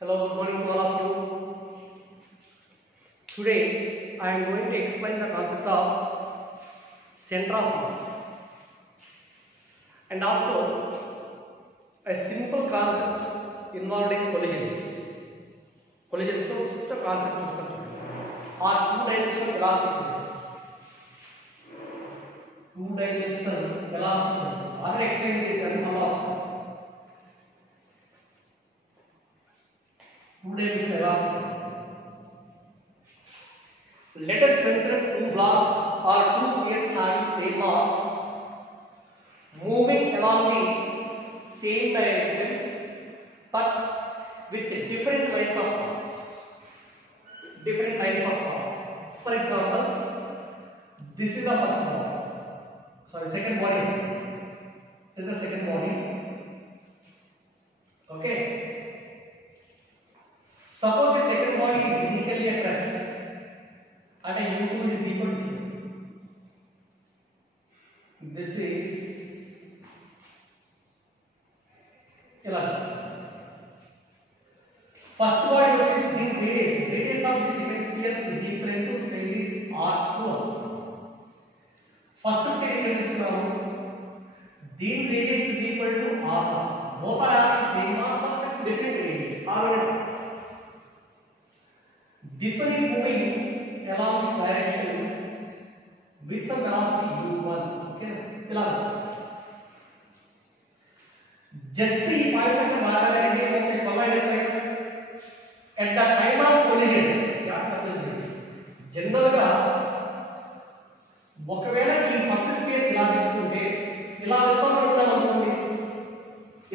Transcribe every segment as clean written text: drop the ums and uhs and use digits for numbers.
Hello, good morning to all of you. Today I am going to explain the concept of center of mass and also a simple concept involved in collisions. Collisions లో చిన్న concept చూస్తాం. ఆ two-dimensional velocity already explained చేశాను మళ్ళీ ఒకసారి. Two-dimensional velocity. Let us consider two blocks or two spheres having same mass moving along the same direction but with different lines of paths. Different kinds of paths. For example, this is the first body. Sorry, second body. This is the second body. Okay. Suppose the second body is initially at rest and a u2 is equal to 0. This is first body which is the radius of the second sphere is equal to say is r2. First sphere is the radius is equal to r1. Both are having same mass but different radius r1. This one is moving along this direction with some velocity u1. Okay, just ఈ point దగ్గర బాగా ఏమైతే collide అయిపోయింది at the time of collision general గా ఒకవేళ ఈ first space ఇలా తీసుకుంటే ఇలా వెళ్తాం అనుకోండి,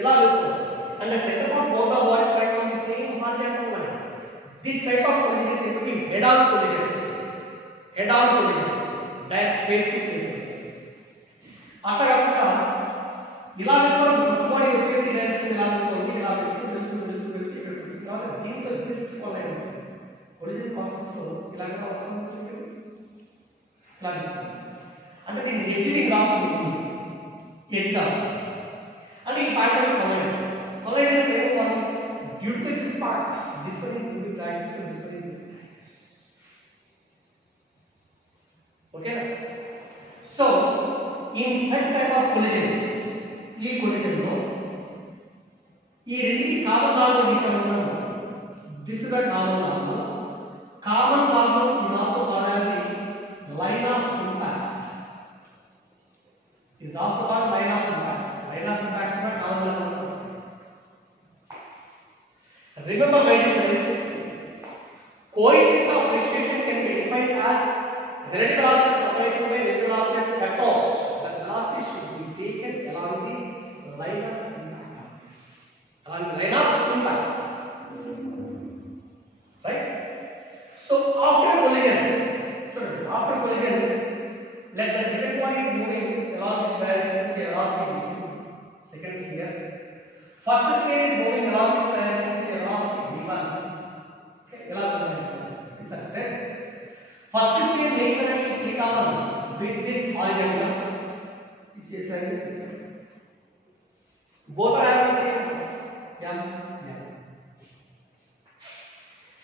ఇలా వెళ్తాం and the centers of both the bodies right on the same horizontal line. This type of collision is said to be head-on collision. Head-on collision, direct face-to-face. అట్లా కాకుండా ఇలా వెళ్తాం ఫస్ట్ బాడీ వచ్చేసి డైరెక్షన్ ఇలా వెళ్తుంది, ఇలా వెళ్తూ ఇక్కడ దీంతో జస్ట్ కొలైడ్ కొలిజన్ ప్రాసెస్ లో ఇలాగా వస్తుంది, ఇలా వస్తుంది అంటే దీన్ని ఎడ్జింగ్ రావాలి, ఎడ్జ్ అంటే ఈ పాయింట్ కొలైడ్ అంటే ఏమో due to this impact this one is moving like this and this one is moving like this. Okay, so in such type of collisions ఈ collision లో ఈ రెండింటి కామన్ భాగం తీసుకున్నాము. This is the common భాగం. Common భాగం is also called as the line of impact. Is also called line of impact. Line of impact का common भागం. Remember, my dear students, coefficient of recession can be defined as relative velocity separation by relative velocity approach. The velocity should be taken along the line of impact. Along the line of impact, right? So after collision, let the second body is moving along this direction with the velocity second sphere. First sphere is moving along this direction with the velocity v1. Okay, this is right. First sphere makes an angle theta1 with this horizontal. This is both are having same mass m.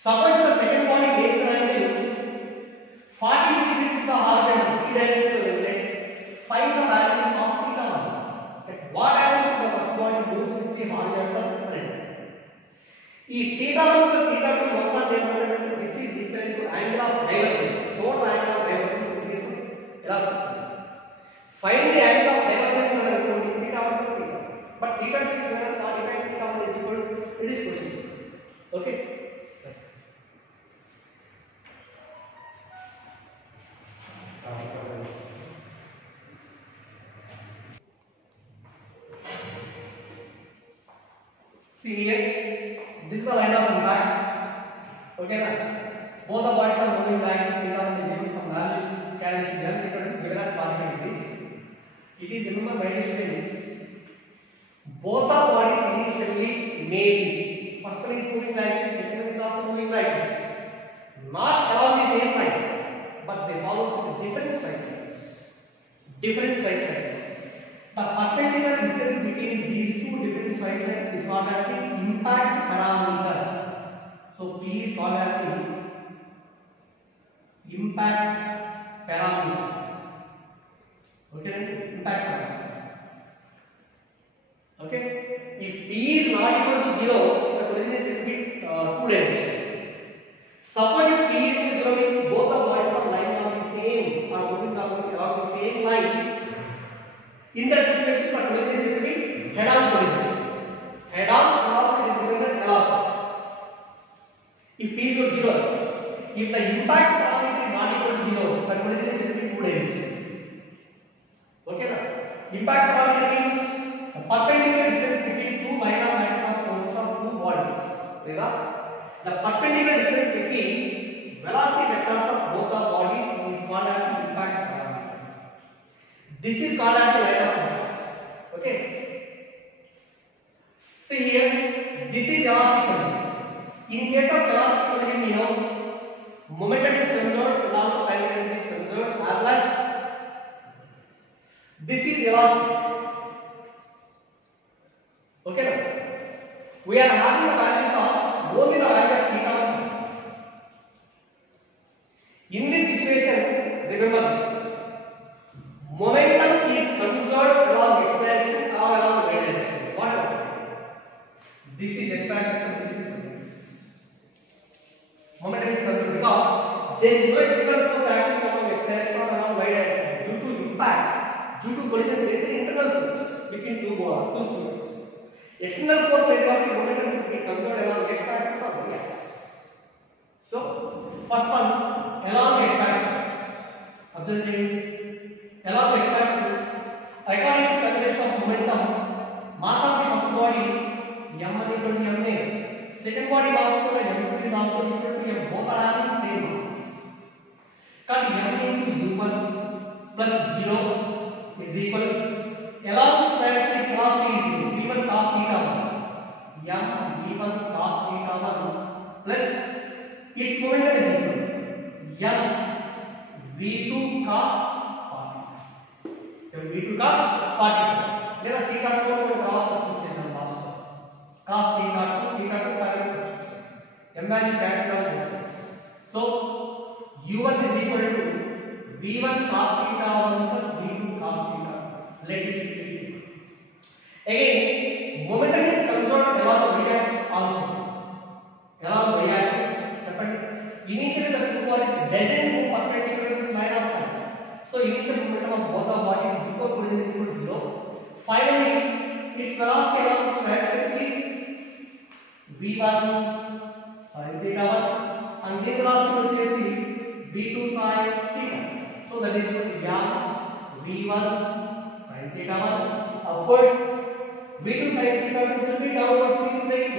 Suppose the second body makes an angle 40 degrees with the horizontal p direction. Find the value of theta1. What happens to the first body moves with the horizontal current? ఈ theta1 plus theta2 మొత్తాన్ని ఏమంటారంటే this is equal to angle of divergence. Total angle of divergence in case of velocity. Find the angle of divergence for the theta1 plus theta2. But theta2 is given as 45, theta1 is equal to it is question. Okay. See here, this is the line of impact. Okay, na? Both the bodies are moving like this. Theta1 is equal to some value. Calculation done. Theta2 given as 45 degrees. It is, remember, my dear students, both the bodies initially may be. First one is moving like this. Second one is also moving like this. Not along the same line, but they follow different straight lines. Different straight lines. The perpendicular distance between these two different straight lines is called as the impact parameter. P is called as the impact parameter. Okay, impact parameter. Okay, if P is not equal to 0, the collision is simply two-dimensional. Suppose if P is equal to 0 means both the bodies are lying on the same or moving along the same line. In that situation, the collision is simply head-on collision. Head-on also is represented velocity. If P is equal to 0, if the impact parameter is not equal to 0, the collision is simply two-dimensional. Okay, na? Impact parameter means the perpendicular distance between two line of action of forces of two bodies. The perpendicular distance between velocity vectors of both the bodies is called as the impact parameter. This is called as the line of impact. Okay. See here, this is velocity collision. In case of velocity collision, you know, momentum is conserved and also time length is conserved as well as this is velocity. Okay, now we are having the values of only the value of theta. In this situation, remember this: momentum is conserved along x direction or along y direction. Whatever. This is x axis and this is y axis. Momentum is conserved because there is no external force acting along x direction or along y direction. Due to impact, due to collision, there is an internal force between two spheres. External force velocity momentum should be conserved along x axis or y axis. So, first one along x axis. Observe along x axis, according to calculation of momentum, mass of the first body m1 equal to ma. Second body mass equal to m2 is also equal to m. Both are having same masses. Cut m into u1 plus 0 is equal along this direction its velocity is v1 cos theta 1 m v1 cos theta 1 plus its momentum is equal m v2 cos 45 m v2 cos 45 లేదా theta 2 को cross substitute చేద్దాం last cos theta 2 5 substitute m value cancel out చేస్తాం so u1 is equal to v1 cos theta 1 plus v2 cos theta. Let it be. Again, momentum is conserved along y axis also. Along y axis, initially the two bodies doesn't move perpendicular to this line of sight. So initial momentum of both the bodies before collision is equal to 0. Finally, its velocity along this direction is v1 sin theta 1 and the velocity వచ్చేసి v2 sin theta. So that is equal to m v1 sin theta 1 upwards v2 sin theta 2 will be downwards means like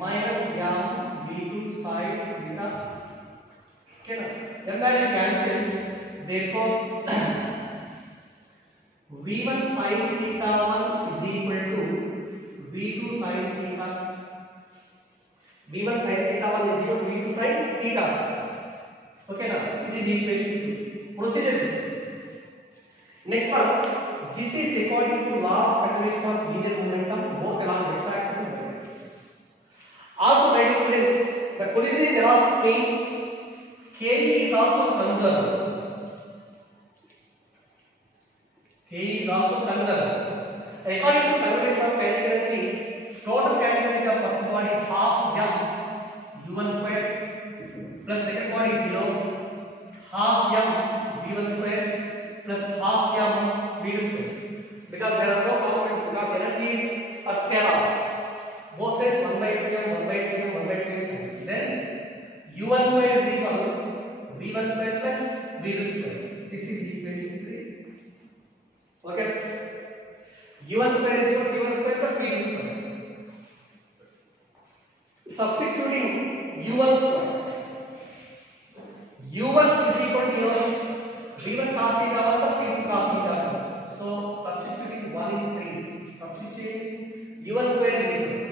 minus m v2 sin theta. Okay, now m value cancel, therefore v1 sin theta 1 is equal to v2 sin theta. v1 sin theta 1 is equal to v2 sin theta. Okay, now it is equation 2. Procedure. Next one, this is according to law of conservation of linear momentum both along x axis and y axis. Also, my dear students, the collision velocity means Ke is also conserved. Ke is also conserved. According to conservation of kinetic total kinetic of first body half m u1 square plus second body 0 half m v1 square plus half m v2 square. Because there are no components, because energy is a scalar. Both sides 1 by 2m, 1 by 2m, 1 by 2m. Then u1 square is equal to v1 square plus v2 square. This is equation 3. Okay. u1 square is equal to v1 square plus v2 square. Substituting u1 square. u1 is equal to v1 cos theta 1 plus v2 cos theta 1. So substituting 1 in 3. Substituting u1 square is equal to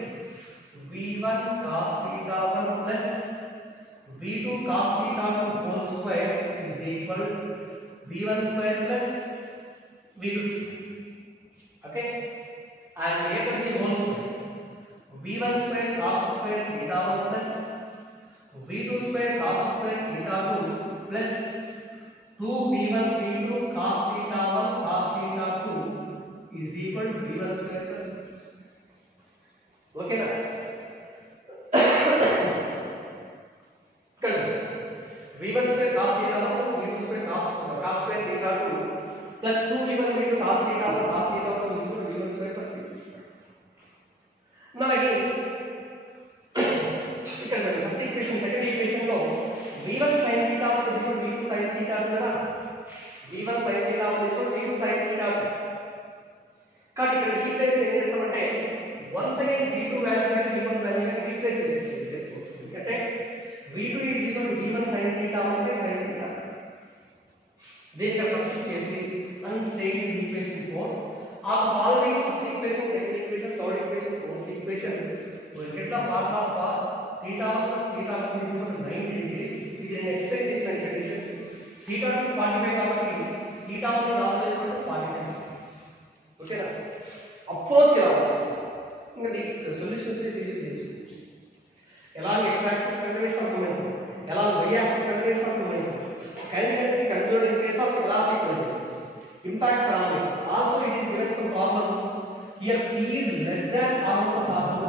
v1 cos theta 1 plus v2 cos theta 2 whole square is equal to v1 square plus v2 square. Okay, and here is the whole square. v1 square cos square theta 1 plus V2 square cos square theta 2 plus 2V1 V2 cos theta 1 cos theta 2 is equal to V1 square plus V2 square. Okay na? V1 square cos theta 1 plus V2 square cos square theta 2 plus 2V1 V2 cos theta 1 cos theta 2 is equal to V1 square plus V2 square. Now again, first equation, second equation lo V1 sin theta 1 is equal to V2 sin theta 2 కదా. V1 sin theta 1 is equal to V2 sin theta 2. కాబట్టి ఇక్కడ replace ఏం చేస్తామంటే once again V2 value ని V1 value ని replace చేసేస్తాం. అంటే V2 is equal to V1 sin theta 1 by sin theta. దీనికి సబ్స్టిట్యూట్ చేసి and same is equation 4. After solving first equation, second equation, third equation, fourth equation, we will get the formula for theta 1 plus theta 2 is equal to 90 degrees. This is an expectation condition. Theta 2 45 కాబట్టి theta 1 is also equal to 45 degrees. Okay na? Approach ఇంకా the solution వచ్చేసి easy చేసుకోవచ్చు. ఎలా x axis continuous అవుతుంది, ఎలా y axis continuous అవుతుంది. Kinetic control in case of elastic conditions. Impact parameter. Also it is given some problems. Here P is less than R plus R2.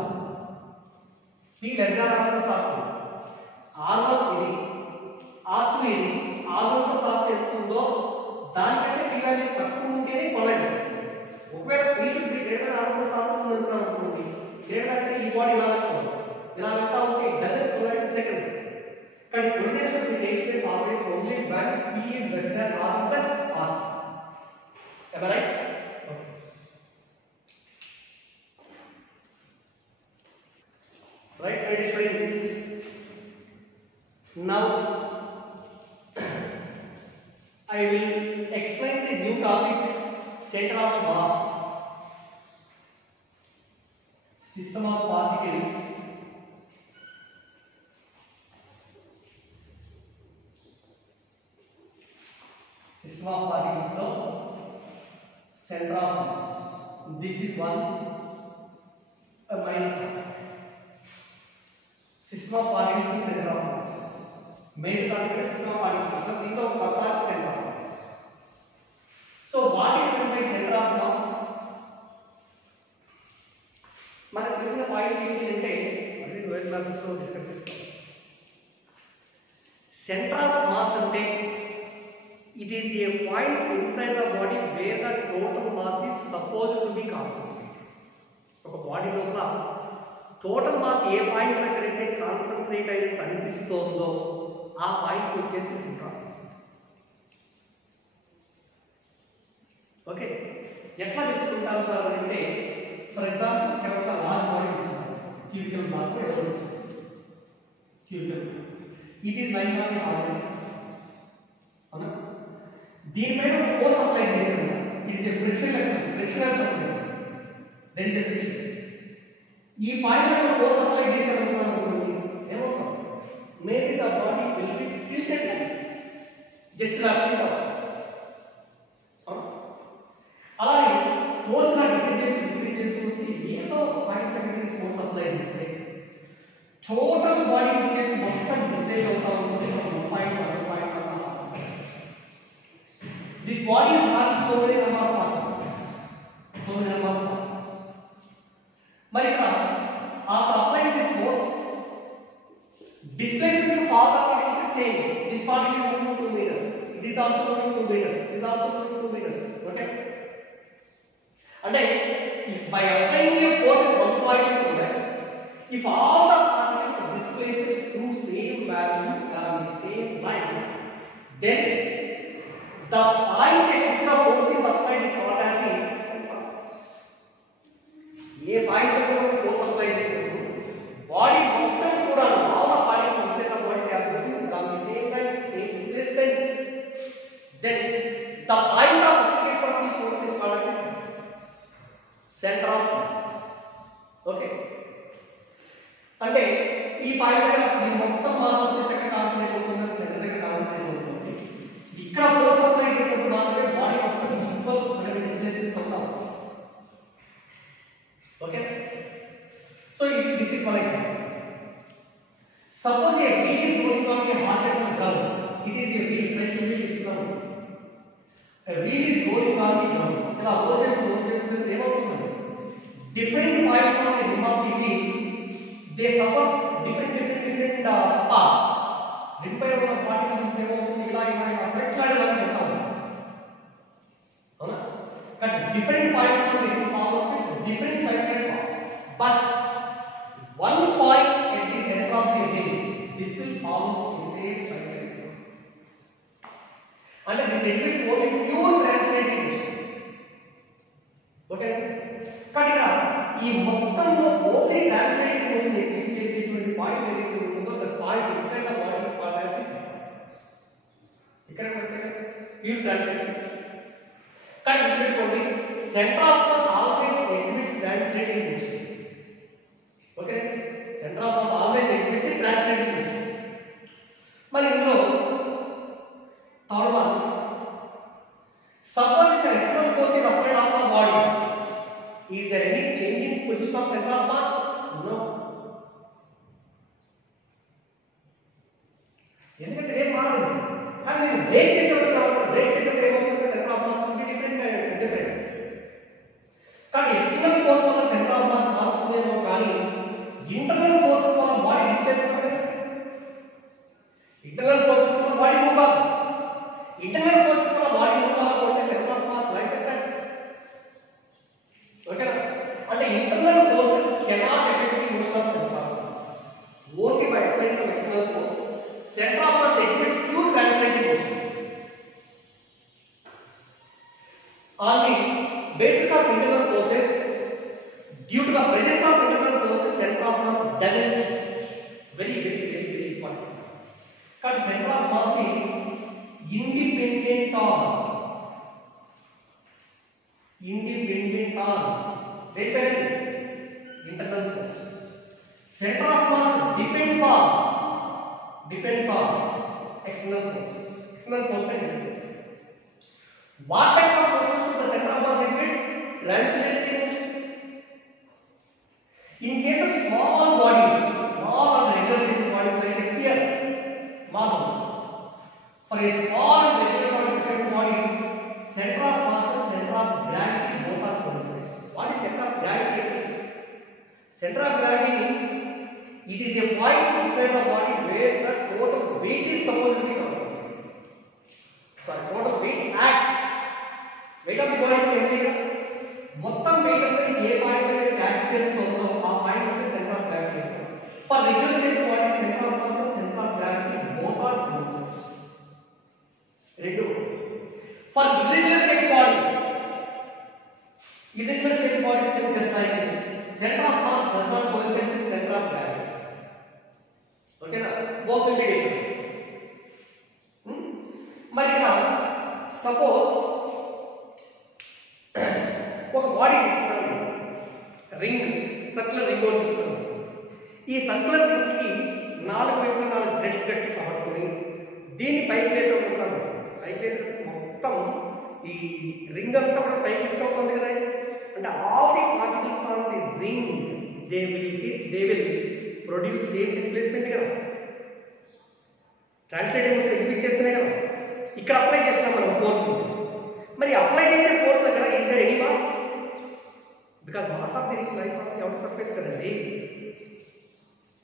P less than R plus R2. R1 ఇది, R2 ఇది, R1 plus R2 ఎంత ఉందో దానికంటే P value తక్కువ ఉంటేనే collide. ఒకవేళ P should be greater than R plus R2 అనుకున్నాం అనుకోండి, లేదంటే ఈ బాడీ ఇలా వెళ్తా ఉంటే it doesn't collide in second. But collision will take place always only when P is less than R plus R. Am I right? Okay. Right, I will show you this. Now, I will explain the new topic, center of mass, system of particles. System of particles now, center of mass. This is one minor topic. System of particles in center of mass. Major topic is system of particles. So think of subtopic center of mass. So what is meant by center of mass? మనకు తెలిసిన point ఏంటంటే అది lower classes లో discuss చేస్తాం. Centre of mass అంటే it is a point inside the body where the total mass is supposed to be concentrated. ఒక body లోపల total mass ఏ point దగ్గర అయితే కాన్సంట్రేట్ అయినట్టు అనిపిస్తుందో ఆ పాయింట్ వచ్చేసి సెంటర్ ఆఫ్ మాస్. ఓకే, ఎట్లా తెలుసుకుంటాం సార్ అంటే ఫర్ ఎగ్జాంపుల్ ఇక్కడ ఒక లార్జ్ బాడీ తీసుకుంటాం, క్యూబికల్ బ్లాక్ ఏదో తీసుకుంటాం. Cubical it is like an ordinary surface. అవునా, దీనిపైన ఫోర్స్ అప్లై చేసాము. It is a frictionless surface. That is a friction. ఈ పాయింట్ లో ఫోర్స్ అప్లై చేసాము అనుకోండి, ఏమవుతాం? Maybe the body will be tilted like this, just ఇలా టిల్ట్ అవుతుంది. అలాగే ఫోర్స్ గా డిక్రీజ్ చేసుకుంటే ఏదో ఒక పాయింట్ దగ్గర ఫోర్స్ అప్లై చేస్తే టోటల్ బాడీ వచ్చేసి మొత్తం డిస్ప్లేస్ అవుతా ఉంటుంది. This body is having so many number of particles. But after applying this force, displacement of all the particles is same. This particle is moving 2 meters. It is also moving 2 meters. It is also moving 2 meters. Okay. And if by applying a force at one point is there, if all the particles displaces through same value and same line, then the point at which the force is applied is what as the center of mass. A point దగ్గర force apply చేసినప్పుడు body మొత్తం కూడా all the particles inside the body are moving from the same line, same distance. Then the point of application of the force is called as center of mass. Okay. అంటే ఈ point దగ్గర దీని మొత్తం mass వచ్చేసి ఎక్కడ concentrate అవుతుందని centre దగ్గర concentrate అవుతుంది. ఇక్కడ ఫోర్స్ అప్లై చేసినప్పుడు మాత్రమే బాడీ మొత్తం ఈక్వల్ అనేది డిస్ప్లేస్మెంట్స్ అవుతా వస్తుంది. Okay, so this is one example. Suppose a wheel is rolling on a hard metal ground. It is a wheel, cycle wheel is ground. A wheel is rolling on the ground. ఇలా roll చేస్తే ఏమవుతుందండి? Different points on the rim of the wheel, they suffer different parts. rim పై ఉన్న particle చూస్తే ఏమవుతుంది? ఇలా circular గా వెళ్తాము. అవునా? కానీ different points on the rim follows with different circular paths. But one point at the center of the rim, this will follow the same circular path. And this exists only pure translating motion. Okay? కానీ ఇక్కడ ఈ మొత్తంలో only translating motion execute చేసేటువంటి point ఏదైతే ఉంటుందో that point inside the body is called as the centre. ఇక్కడ pure translating కానీ గుర్తుపెట్టుకోండి, centre of mass always exhibits translating motion. Okay, centre of mass always exhibits the translating motion. మరి ఇందులో third one, suppose if external force is applied on the body, is there any change in position of center of mass? No. ఎందుకంటే ఏం మారదు. కానీ నేను break చేసేటప్పుడు ఏమవుతుంది? Centre of mass different. కానీ ఎక్స్టర్నల్ ఫోర్స్ వల్ల సెంటర్ ఆఫ్ మాస్ మారుతుందేమో, కానీ ఇంటర్నల్ ఫోర్సెస్ వల్ల బాడీ డిస్ప్లేస్ అవుతుంది. ఇంటర్నల్ ఫోర్సెస్ వల్ల బాడీ మూవ్ అవ్వదు. ఇంటర్నల్ ఫోర్సెస్ వల్ల బాడీ మూవ్ అవ్వాలంటే centre of mass lies at rest. Okay, and the internal forces cannot affect the motion of center of mass. Only by applying some external force, center of mass exhibits pure translating motion. On the basis of internal forces, due to the presence of internal forces, center of mass doesn't change. Very important. Because center of mass is independent on internal forces. Center of mass depends on external forces. External forces. What type of motion should the center of mass exhibit? Translating motion. In case of small bodies, small and regular shaped bodies like a sphere, marbles. For a small and regular shaped bodies, center of mass and center of gravity both are coincides. What is center of gravity? Center of gravity means it is a point inside the body where the total weight is supposed to be concentrated. So total weight acts. Weight of the body is మొత్తం weight అంతా ఏ point మీద act చేస్తుందో ఆ point వచ్చే centre of gravity. For regular shaped body, center of mass and center of gravity both are coincides. రెండు. For irregular shaped bodies can just like this. Center of mass does not coincide with center of gravity. Okay na? Both will be different. మరి ఇక్కడ suppose ఒక body తీసుకున్నాం, ring, circular ring ఒకటి తీసుకున్నాం. ఈ circular ring కి 4 వైపులా 4 threads కట్టి పట్టుకొని దీన్ని పైకి లేపుకుంటాము. పైకి మొత్తం ఈ రింగ్ అంతా కూడా పైకి లిఫ్ట్ అవుతుంది కదా. అంటే all the particles on the ring they will produce same displacement కదా. ట్రాన్స్లేటింగ్ మోషన్ ఎగ్జిక్యూట్ చేస్తున్నాయి కదా. ఇక్కడ అప్లై చేస్తున్నాం మనం ఫోర్స్. మరి అప్లై చేసే ఫోర్స్ దగ్గర is there any mass? Because mass of the ring lies on the outer surface కదండి.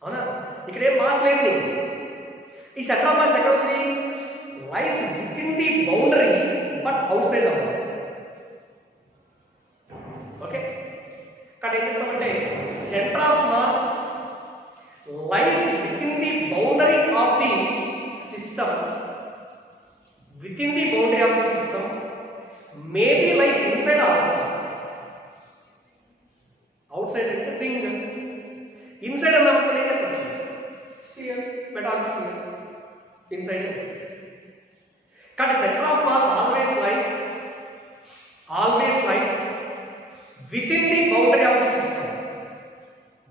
అవునా? ఇక్కడ ఏం మాస్ లేదు. ఈ సెంటర్ ఆఫ్ మాస్ ఎక్కడ ఉంది? lies within the boundary but outside the boundary. Okay, ఇక్కడ ఏం చెప్తామంటే centre of mass lies within the boundary of the system. Within the boundary of the system, maybe lies inside or outside. Outside అంటే ring, inside అన్నప్పుడు ఏం చెప్తారు? sphere, metallic sphere, inside. కానీ center of mass always lies within the boundary of the system,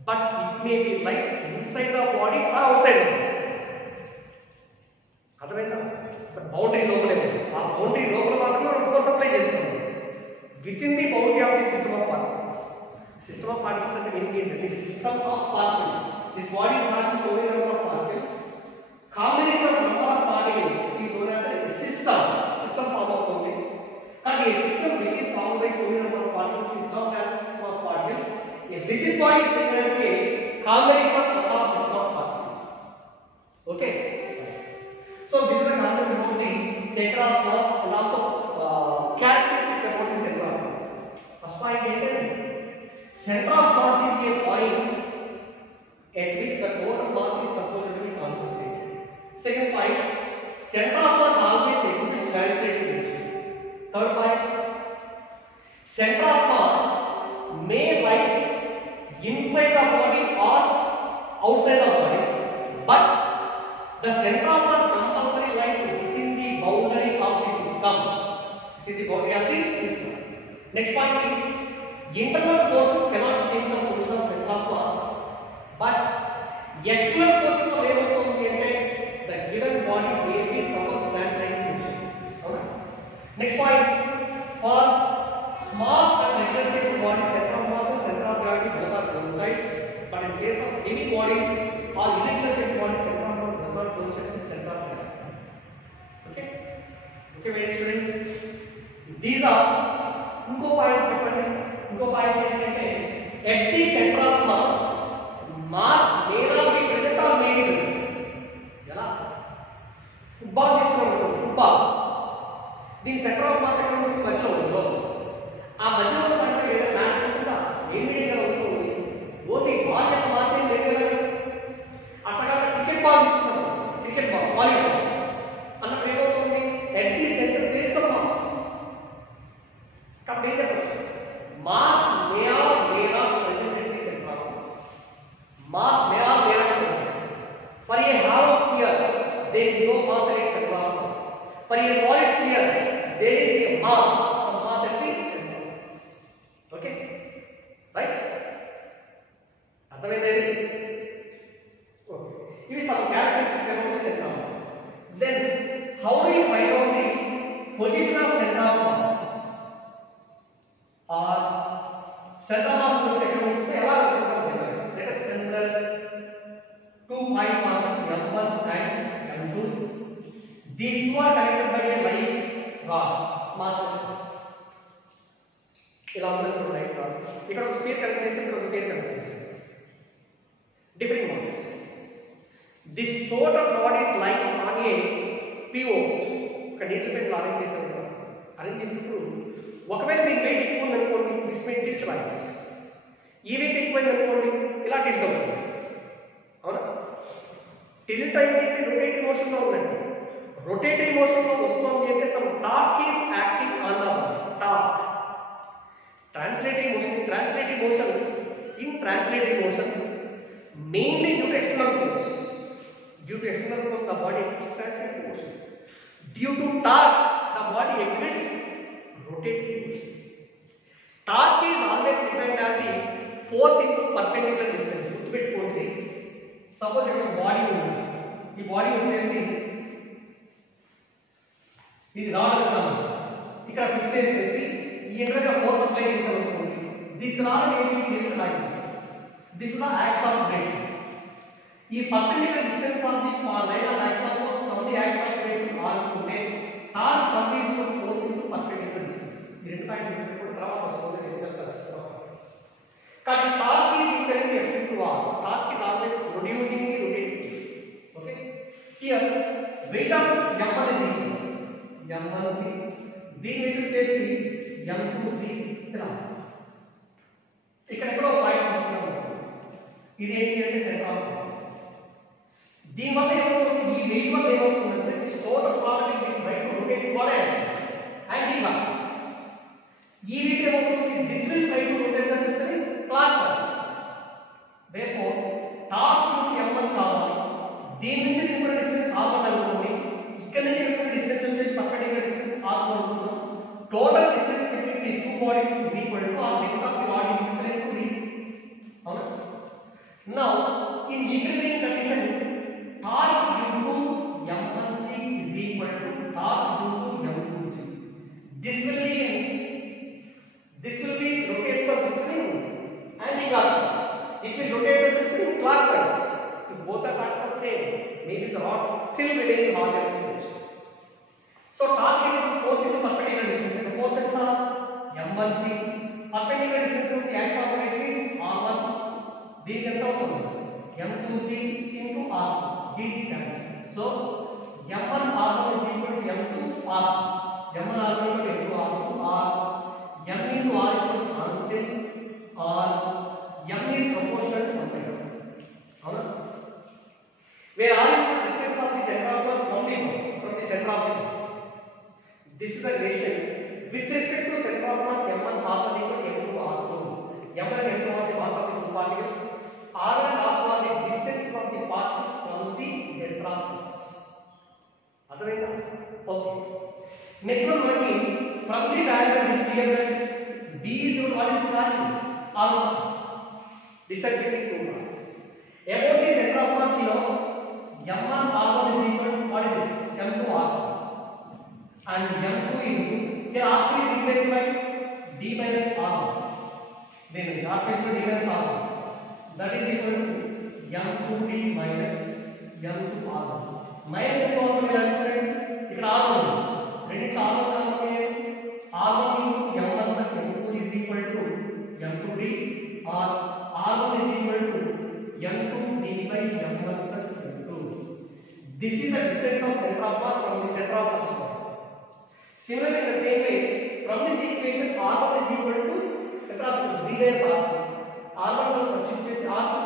but it may be lies inside the body or outside the body. అర్థమైందా? But boundary లోపలే ఉంది. ఆ boundary లోపల మాత్రమే మనం ఫోర్స్ అప్లై చేస్తాం. With in the boundary of the system of particles. System of particles అంటే meaning ఏంటంటే system of particles. This body is having so many number of particles. a system which is formed by so many number of particles is not as system of particles. A rigid body is taken as a combination of number of system of particles. Okay. So this is the concept about the center of mass and also characteristics about the center of mass. First point is center of mass is a point at which the total mass is supposed to be concentrated. Second point, center of mass always exhibits translated motion. Third point, center of mass may rise inside the body or outside the body, but the center of mass compulsory lies within the boundary of the system. Within the boundary of the system. Next point is internal forces cannot change the position of center of mass, but external forces are able to maintain the given body may be supposed to stand like motion. Okay. Next point, for small and regular shaped bodies, center of mass and center of gravity both are coincides, but in case of heavy bodies or irregular shaped bodies, center of mass does not coincide with center of gravity. Okay. Okay, my students, these are ఇంకో point చెప్పండి. ఇంకో point ఏంటంటే at the center of mass may not be present or may be present. ఎలా football తీసుకున్నాం, football దీని centre of mass ఎక్కడ ఉంటుంది? మధ్యలో ఉందో. ఆ మధ్యలో ఉన్న పంట ఏదైనా మ్యాట్ ఉంటుందా? ఏమీ ఇక్కడ ఉంటుంది. ఓన్లీ బాల్ యొక్క మాస్ ఏం లేదు కదా. అట్లా క్రికెట్ బాల్ తీసుకున్నాం, క్రికెట్ బాల్, వాలీబాల్ అన్నప్పుడు ఏమవుతుంది? at the center there is a mass. కాబట్టి ఏం చెప్పచ్చు? Mass may or may not present at the center of mass. Mass may or may not present. For a hollow sphere, there is no mass at its center of mass. For a solid sphere, there is a mass, some mass at the center of mass. Okay, right? అర్థమైందా ఇది? Okay. These some characteristics about the center of mass. Then, how do you find out the position of center of mass? Or center of mass position ఎక్కడ ఉంటుంది? ఎలా ఉంటుంది? Let us consider two point masses m1 and m2. These two are connected by a light rod. Masses ఇలా ఉంటుంది light rod. ఇక్కడ ఒక spare connect చేసి ఇక్కడ ఒక స్పేర్ కనెక్ట్ చేసి different masses. This total rod is lying on a pivot. ఒక నీటిపై అరేంజ్ చేశారు కదా. అరేంజ్ చేసినప్పుడు ఒకవేళ దీని వెయిట్ ఎక్కువ ఉందనుకోండి, this weight tilt like this. ఈ వెయిట్ ఎక్కువైంది అనుకోండి, ఇలా టిల్ట్ అవుతుంది. అవునా? టిల్ట్ అయితే రొటేటింగ్ మోషన్ లో ఉందండి. రొటేటింగ్ మోషన్ లో వస్తుంది అంటే some torque is acting on the body. Torque, translating motion in translating motion mainly due to external force. Due to external force, the body exhibits translating motion. Due to torque, the body exhibits rotating motion. Torque is always defined as the force into perpendicular distance. గుర్తుపెట్టుకోండి. Suppose ఇక్కడ body ఉంది, ఈ body వచ్చేసి ఇది rod అంటాము, ఇక్కడ fix చేసేసి ఈ ఎంట్రగా ఫోర్స్ అప్లై చేసాం అనుకోండి. దిస్ రాడ్ ఏంటి? Tilt like this. This is the axis of gravity. ఈ perpendicular distance of the line of action of force from the axis of gravity r ఉంటే torque conveys to force into perpendicular distance. ఈ రెండు పాయింట్లు కూడా తర్వాత వస్తుంది example classes లో. కానీ torque is equal to F into r. Torque is always producing the rotating motion. Okay. Here weight of m1 is equal m1g, దీని weight వచ్చేసి m2g. ఇలా ఇక్కడ ఎక్కడో పాయింట్ తీసుకున్నాం. ఇది ఏంటి అంటే సెంటర్ ఆఫ్ మాస్. దీని వల్ల ఏమవుతుంది? ఈ వెయిట్ వల్ల ఏమవుతుందంటే this total property will try to rotate forward and anti clockwise. ఈ వెయిట్ ఏమవుతుంది? This will try to rotate the system in clockwise. Therefore torque to m1 కావాలి. దీని నుంచి ఇక్కడ డిస్టెన్స్ r1 అనుకోండి, ఇక్కడ నుంచి ఇక్కడ డిస్టెన్స్ వచ్చేసి పర్పెండిక్యులర్ డిస్టెన్స్ r1 అనుకుందాం. Total distance between these two bodies is equal to r length of the body is equal to d. అవునా? Now, in equilibrium condition, torque due to m1g is equal to torque due to m2g. This will be rotates the system in anti-clockwise. It will rotate the system clockwise. If both the parts are same, maybe the rod still remains in horizontal direction. So torque is equal to force into perpendicular distance. The force into m1g perpendicular distance of the axis of matrix is r1 దీనికి ఎంత అవుతుంది m2g into r gg cancel so m1 r1 is equal to m2 r m1 r1 is equal to m2 r m into r is equal to constant or m is proportional to 1 by r అవునా where r is the distance of the center of mass from the center of the this is the relation with respect to center of mass m1 r1 equal to m2 r2 m1 and m2 are the mass of the two particles r and r are the distance of the particles from the center of mass అర్థమైందా okay next one మనకి from the diagram is clear that b is what is value almost distance between two mass about the center of mass you know m1 r1 is equal to what is it m2 r2 and m2 into here r3 is replaced by d minus r1 then r3 is d minus r1 that is equal to m2d minus m2 r1 minus m2 r1 ఎలా ఇస్తాడు ఇక్కడ r1 రెండింటి r1 కావాలి r1 into m1 plus m2 is equal to m2d or r1 is equal to m2d by m1 plus m2 this is the distance of center of mass from the center of first one similarly in the same way from this equation r1 is equal to across d minus r1 r1 will substitute r2